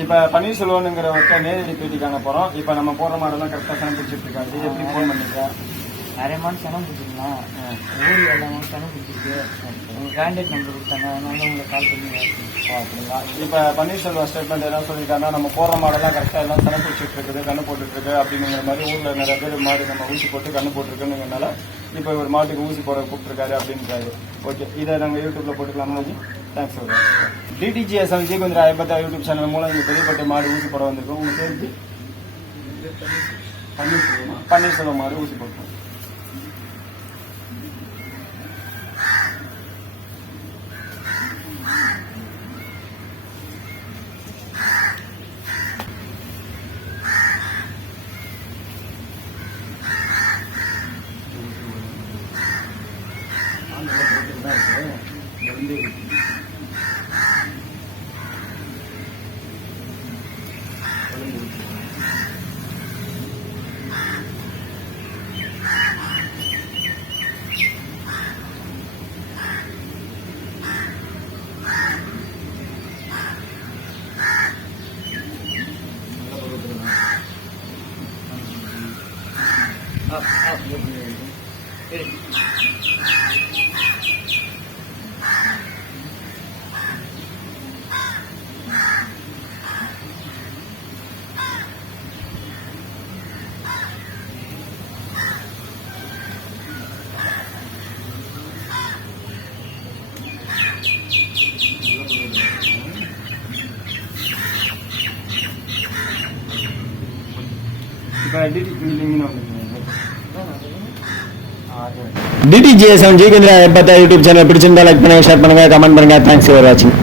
இப்போ பன்னீர்செல்வம்ங்கிற ஒருத்தர் நேரடி பேட்டி காண போகிறோம். இப்போ நம்ம போகிற மாடெல்லாம் கரெக்டாக சனம் பிடிச்சிட்டு இருக்காரு. எப்படி ஃபோன் பண்ணிருக்கா? நிறைய மாடு சனம் பிடிச்சிக்கலாம். ஊரில் எல்லா மாடு சனம் பிடிச்சிருக்கு. உங்கள் கான்டாக்ட் நம்பர் கொடுத்தாங்க, அதனால உங்களுக்கு கால் பண்ணி அப்படிங்களா? இப்போ பன்னீர்செல்வம் ஸ்டேட்மெண்ட் என்ன சொல்லியிருக்காங்கன்னா, நம்ம போகிற மாடெல்லாம் கரெக்டாக எல்லாம் சனம் பிடிச்சிட்டு இருக்குது, கண்ணு போட்டுருக்கு அப்படிங்கிற மாதிரி ஊரில் நிறைய பேர் மாடு நம்ம ஊசி போட்டு கண்ணு போட்டுருக்குங்கிறனால இப்போ ஒரு மாட்டுக்கு ஊசி போட கூப்பிட்டுருக்காரு அப்படின்றாரு. ஓகே, இதை நாங்கள் யூடியூப்ல போட்டுக்கலாமா? Thanks sir. DTGSM ஜீகுந்திரா ஐம்பத்தா யூடியூப் சேனல் மூலம் இங்கே பெரியப்பட்ட மாடு ஊசி போட வந்திருக்கோம். உங்கள் பேருக்கு பன்னீர்செல்வம் மாடு ஊசி போட்டோம். DTGSM ஜீகுந்திரா ஐம்பத்தா யூடியூப் சேனல் பிடிச்சிருந்தா லைக் பண்ணுங்க, ஷேர் பண்ணுங்க, கமெண்ட் பண்ணுங்க. தேங்க்ஸ் ஃபார் வாட்சிங்.